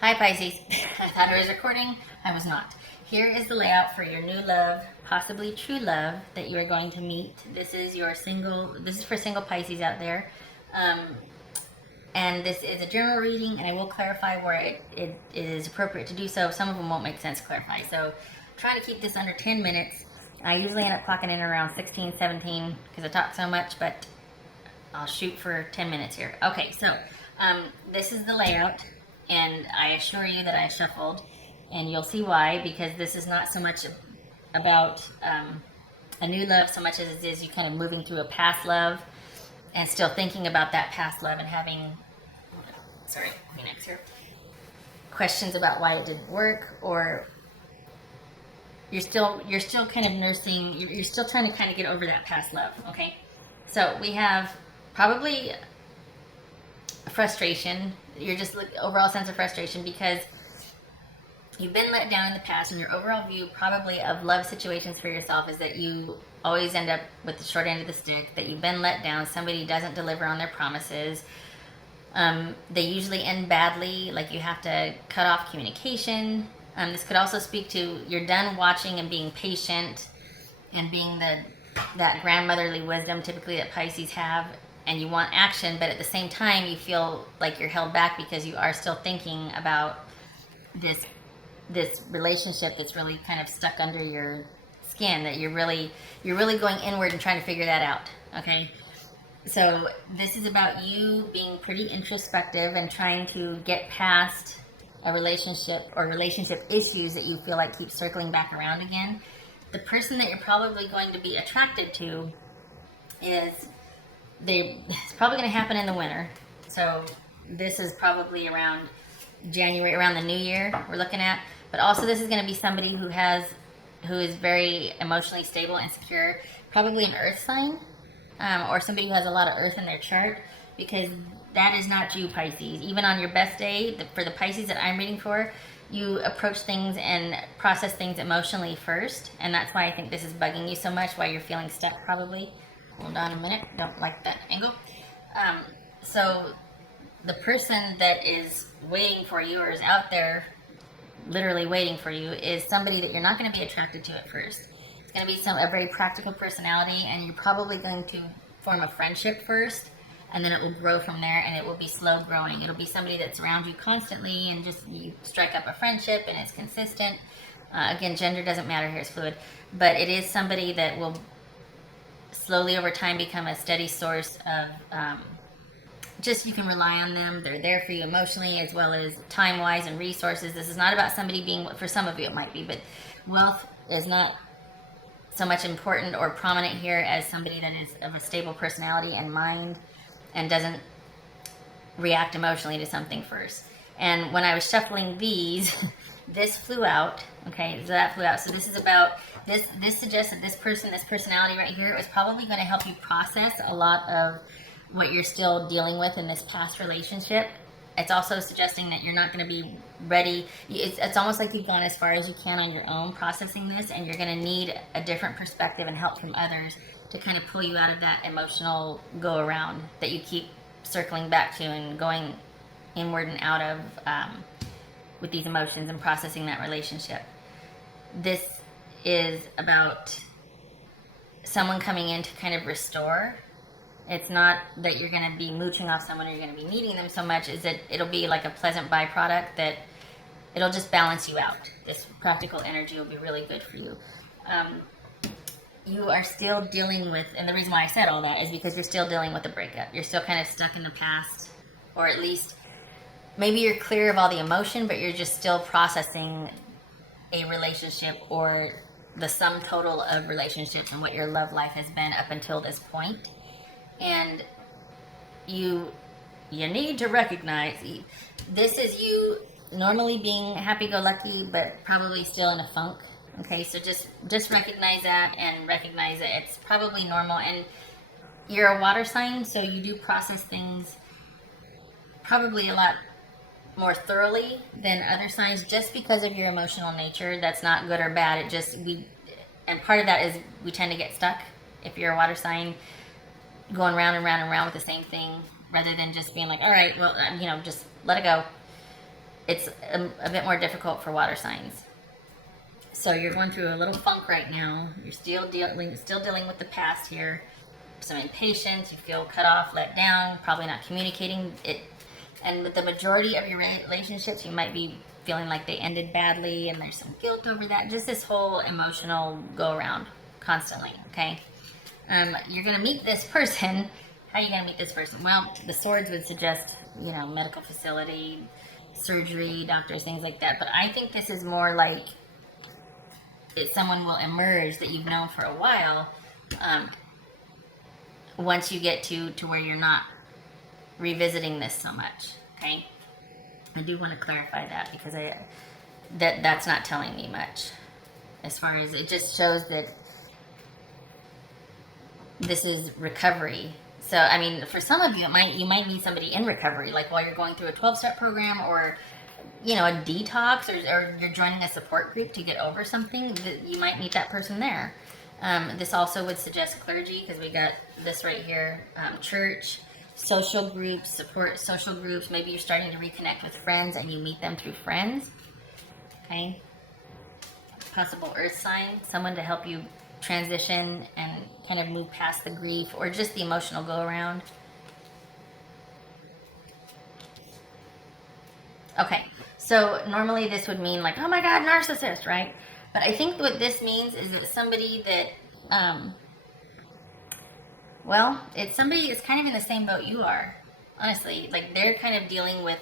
Hi Pisces. I thought I was recording. I was not. Here is the layout for your new love, possibly true love, that you are going to meet. This is for single Pisces out there. Um, and this is a general reading, and I will clarify where it is appropriate to do so. Some of them won't make sense to clarify. So try to keep this under 10 minutes. I usually end up clocking in around 16, 17 because I talk so much, but I'll shoot for 10 minutes here. Okay, so this is the layout, and I assure you that I shuffled, and you'll see why, because this is not so much about a new love so much as it is you kind of moving through a past love and still thinking about that past love and having, sorry, Phoenix here, questions about why it didn't work, or you're still kind of nursing, you're still trying to kind of get over that past love. Okay, so we have probably frustration. You're just overall sense of frustration because you've been let down in the past, and your overall view probably of love situations for yourself is that you always end up with the short end of the stick, that you've been let down, somebody doesn't deliver on their promises. They usually end badly, like you have to cut off communication. This could also speak to you're done watching and being patient and being that grandmotherly wisdom typically that Pisces have, and you want action, but at the same time you feel like you're held back because you are still thinking about this relationship that's really kind of stuck under your skin, that you're really going inward and trying to figure that out. Okay, so this is about you being pretty introspective and trying to get past a relationship or relationship issues that you feel like keep circling back around again. The person that you're probably going to be attracted to it's probably going to happen in the winter. So this is probably around January, around the new year we're looking at. But also this is going to be somebody who is very emotionally stable and secure, probably an earth sign, or somebody who has a lot of earth in their chart, because that is not you, Pisces. Even on your best day, for the Pisces that I'm reading for, you approach things and process things emotionally first, and that's why I think this is bugging you so much, why you're feeling stuck probably. Hold on a minute, don't like that angle. So the person that is waiting for you, or is out there literally waiting for you, is somebody that you're not going to be attracted to at first. It's going to be a very practical personality, and you're probably going to form a friendship first, and then it will grow from there, and it will be slow growing. It'll be somebody that's around you constantly, and just you strike up a friendship, and it's consistent. Again, gender doesn't matter here, it's fluid, but it is somebody that will slowly over time become a steady source of just you can rely on them. They're there for you emotionally as well as time-wise and resources. This is not about somebody being, for some of you it might be, but wealth is not so much important or prominent here as somebody that is of a stable personality and mind and doesn't react emotionally to something first. And when I was shuffling these, this flew out. Okay, so that flew out. So this is about, this suggests that this personality right here is probably going to help you process a lot of what you're still dealing with in this past relationship. It's also suggesting that you're not going to be ready. It's almost like you've gone as far as you can on your own processing this, and you're going to need a different perspective and help from others to kind of pull you out of that emotional go around that you keep circling back to and going inward and out of with these emotions and processing that relationship. This is about someone coming in to kind of restore. It's not that you're going to be mooching off someone or you're going to be needing them so much, is that it'll be like a pleasant byproduct that it'll just balance you out. This practical energy will be really good for you. You are still dealing with, and the reason why I said all that is because you're still dealing with a breakup. You're still kind of stuck in the past, or at least maybe you're clear of all the emotion, but you're just still processing a relationship or the sum total of relationships and what your love life has been up until this point. And you need to recognize this is you normally being happy-go-lucky, but probably still in a funk. Okay, so just recognize that and recognize that it's probably normal. And you're a water sign, so you do process things probably a lot more thoroughly than other signs, just because of your emotional nature. That's not good or bad. And part of that is we tend to get stuck if you're a water sign, going round and round and round with the same thing, rather than just being like, all right, well, just let it go. it's a bit more difficult for water signs. So you're going through a little funk right now. You're still dealing with the past here. Some impatience. You feel cut off, let down. Probably not communicating it. And with the majority of your relationships, you might be feeling like they ended badly, and there's some guilt over that. Just this whole emotional go around constantly. Okay. You're gonna meet this person. How are you gonna meet this person? Well, the swords would suggest, medical facility, surgery, doctors, things like that. But I think this is more like someone will emerge that you've known for a while, once you get to where you're not revisiting this so much. Okay, I do want to clarify that, because that's not telling me much. As far as, it just shows that this is recovery. So I mean, for some of you, you might need somebody in recovery, like while you're going through a 12-step program, or a detox, or you're joining a support group to get over something. You might meet that person there. This also would suggest clergy, because we got this right here. Church, social groups, support social groups. Maybe you're starting to reconnect with friends and you meet them through friends. Okay. Possible earth sign, someone to help you transition and kind of move past the grief or just the emotional go around. Okay, so normally this would mean like, oh my God, narcissist, right? But I think what this means is that somebody that, it's somebody that's kind of in the same boat you are, honestly. Like, they're kind of dealing with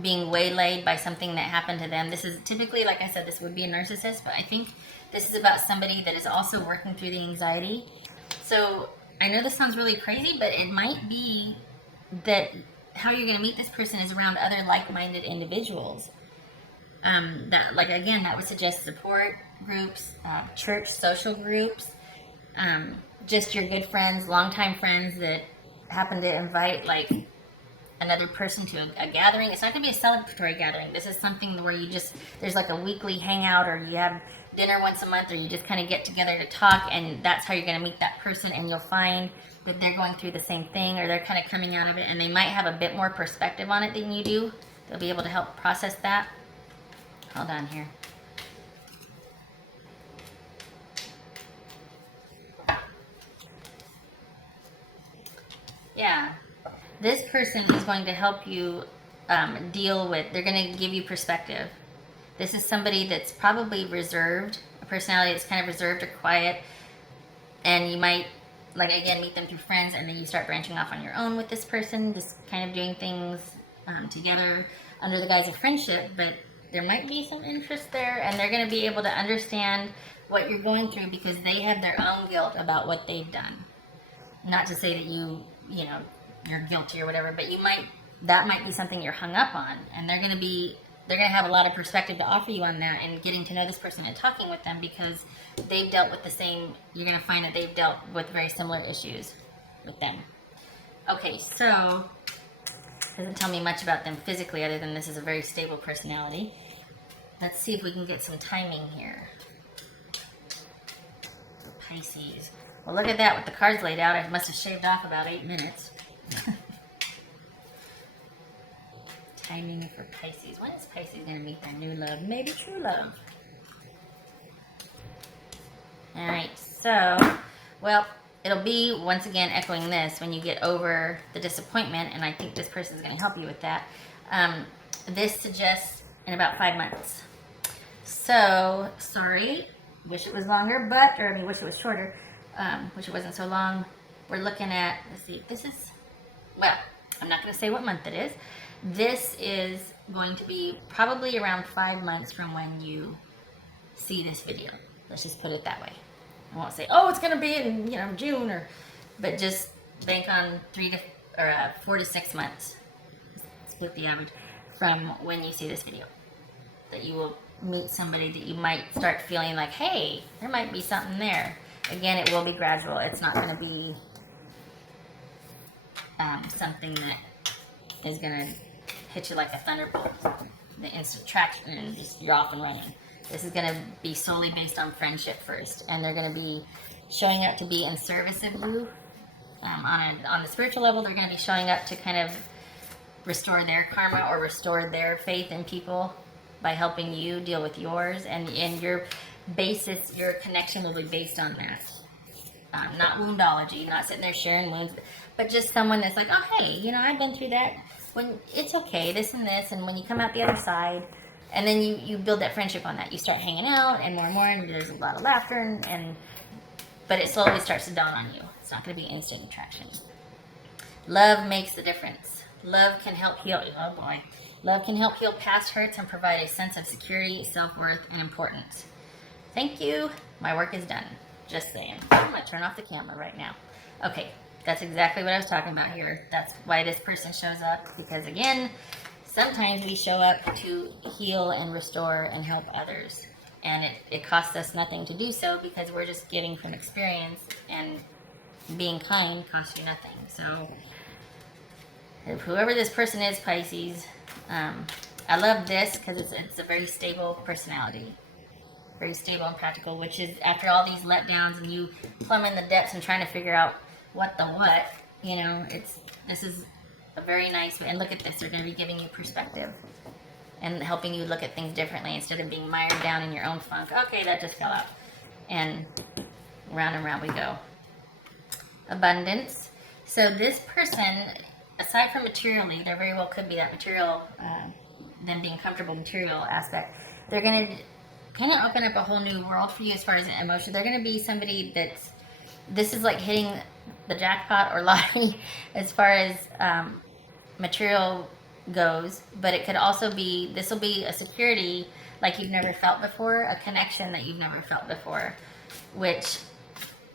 being waylaid by something that happened to them. This is typically, like I said, this would be a narcissist, but I think this is about somebody that is also working through the anxiety. So I know this sounds really crazy, but it might be that how you're going to meet this person is around other like-minded individuals. That would suggest support groups, church, social groups, just your good friends, longtime friends that happen to invite like another person to a gathering. It's not going to be a celebratory gathering. This is something where there's like a weekly hangout, or you have dinner once a month, or you just kind of get together to talk, and that's how you're going to meet that person, and you'll find that they're going through the same thing, or they're kind of coming out of it, and they might have a bit more perspective on it than you do. They'll be able to help process that. Hold on here. Yeah. This person is going to help you deal with, they're going to give you perspective. This is somebody that's probably reserved, a personality that's kind of reserved or quiet, and you might, meet them through friends, and then you start branching off on your own with this person, just kind of doing things together under the guise of friendship, but there might be some interest there, and they're going to be able to understand what you're going through because they have their own guilt about what they've done. Not to say that you're guilty or whatever, but that might be something you're hung up on, and they're going to have a lot of perspective to offer you on that, and getting to know this person and talking with them, because they've dealt with you're going to find that they've dealt with very similar issues with them. Okay, so doesn't tell me much about them physically other than this is a very stable personality. Let's see if we can get some timing here. Pisces. Well, look at that with the cards laid out. I must have shaved off about 8 minutes. Timing for Pisces. When is Pisces going to meet their new love? Maybe true love. Alright, so, it'll be, once again, echoing this, when you get over the disappointment, and I think this person is going to help you with that. This suggests in about 5 months. So, sorry, wish it was longer, wish it was shorter, wish it wasn't so long. We're looking at, let's see, I'm not going to say what month it is. This is going to be probably around 5 months from when you see this video. Let's just put it that way. I won't say, it's going to be in, June, but just bank on 4 to 6 months. Split the average from when you see this video. That you will meet somebody that you might start feeling like, hey, there might be something there. Again, it will be gradual. It's not going to be something that is going to hit you like a thunderbolt. The instant traction, and you're off and running. This is going to be solely based on friendship first, and they're going to be showing up to be in service of you. On the spiritual level, they're going to be showing up to kind of restore their karma or restore their faith in people by helping you deal with yours, and your basis, your connection will be based on that. Not woundology, not sitting there sharing wounds, but just someone that's like, oh hey, you know, I've been through that. When it's okay, this and this, and when you come out the other side, and then you build that friendship on that. You start hanging out and more, and there's a lot of laughter, but it slowly starts to dawn on you. It's not going to be instant attraction. Love makes the difference. Love can help heal. Oh boy. Love can help heal past hurts and provide a sense of security, self-worth, and importance. Thank you. My work is done. Just saying. I'm going to turn off the camera right now. Okay. That's exactly what I was talking about here. That's why this person shows up. Because again, sometimes we show up to heal and restore and help others. And it costs us nothing to do so because we're just getting from experience, and being kind costs you nothing. So if whoever this person is, Pisces, I love this because it's a very stable personality. Very stable and practical, which is after all these letdowns and you plumb in the depths and trying to figure out what, you know, this is a very nice, and look at this, they're going to be giving you perspective and helping you look at things differently instead of being mired down in your own funk. Okay, that just fell out. And round and round we go. Abundance. So this person, aside from materially, there very well could be that material, them being comfortable material aspect. They're going to kind of open up a whole new world for you as far as emotion. They're going to be somebody this is like hitting the jackpot or lottery as far as material goes, but it could also be, this will be a security like you've never felt before, a connection that you've never felt before, which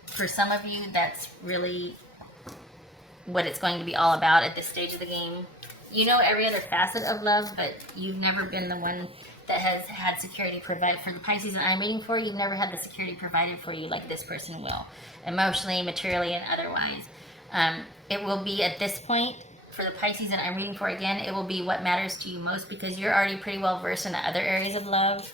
for some of you, that's really what it's going to be all about at this stage of the game. You know every other facet of love, but you've never been the one that has had security provided for the Pisces that I'm reading for. You've never had the security provided for you like this person will, emotionally, materially, and otherwise. It will be at this point for the Pisces that I'm reading for, again, it will be what matters to you most because you're already pretty well versed in the other areas of love,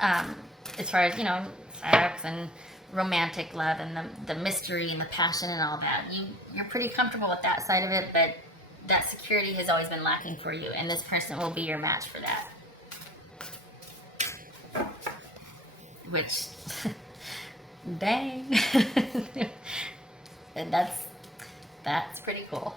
as far as, you know, sex and romantic love and the mystery and the passion and all that. You're pretty comfortable with that side of it, but that security has always been lacking for you, and this person will be your match for that. Which, dang, and that's pretty cool.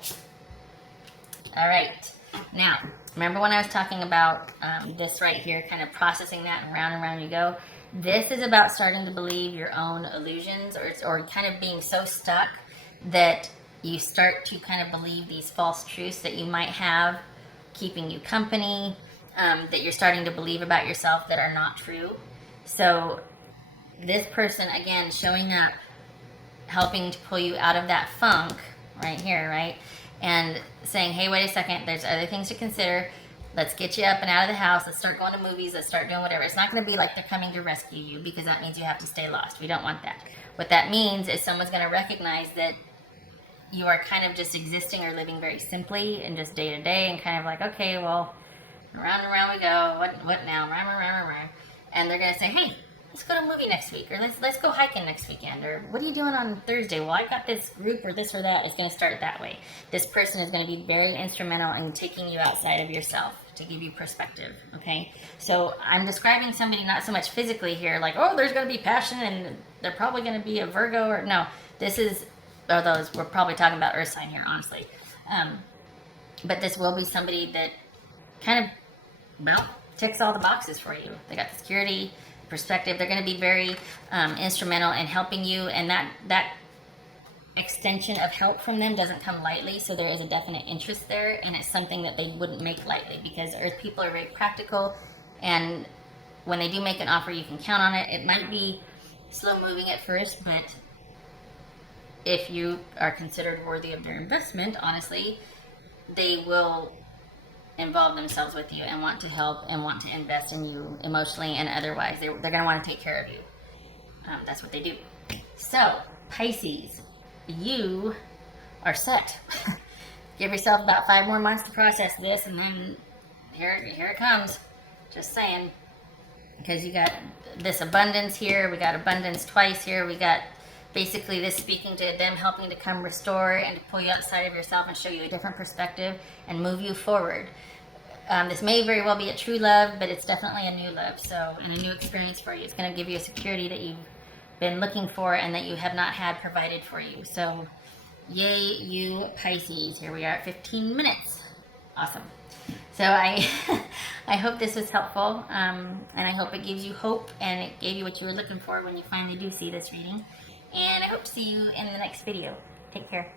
All right, now remember when I was talking about this right here, kind of processing that, and round you go. This is about starting to believe your own illusions, or kind of being so stuck that you start to kind of believe these false truths that you might have keeping you company, that you're starting to believe about yourself that are not true. So this person, again, showing up, helping to pull you out of that funk right here, right? And saying, hey, wait a second, there's other things to consider. Let's get you up and out of the house. Let's start going to movies. Let's start doing whatever. It's not going to be like they're coming to rescue you, because that means you have to stay lost. We don't want that. What that means is someone's going to recognize that you are kind of just existing or living very simply and just day to day, and kind of like, okay, well, round and round we go. What now? Round. And they're going to say, hey, let's go to a movie next week, or let's go hiking next weekend, or what are you doing on Thursday? Well, I've got this group or this or that. It's going to start that way. This person is going to be very instrumental in taking you outside of yourself to give you perspective, okay? So I'm describing somebody not so much physically here, like, oh, there's going to be passion and they're probably going to be a Virgo, or no, this is, we're probably talking about Earth sign here, honestly. But this will be somebody that kind of, well, ticks all the boxes for you. They got the security, perspective. They're going to be very instrumental in helping you, and that extension of help from them doesn't come lightly, so there is a definite interest there, and it's something that they wouldn't make lightly, because Earth people are very practical, and when they do make an offer, you can count on it. It might be slow moving at first, but if you are considered worthy of their investment, honestly, they will involve themselves with you and want to help and want to invest in you emotionally and otherwise. They're going to want to take care of you. That's what they do. So, Pisces, you are set. Give yourself about 5 more months to process this, and then here it comes. Just saying. Because you got this abundance here, we got abundance twice here, we got basically this speaking to them, helping to come restore and to pull you outside of yourself and show you a different perspective and move you forward. This may very well be a true love, but it's definitely a new love, so, and a new experience for you. It's going to give you a security that you've been looking for and that you have not had provided for you. So yay, you Pisces. Here we are at 15 minutes. Awesome. So I I hope this was helpful, and I hope it gives you hope and it gave you what you were looking for when you finally do see this reading. And I hope to see you in the next video. Take care.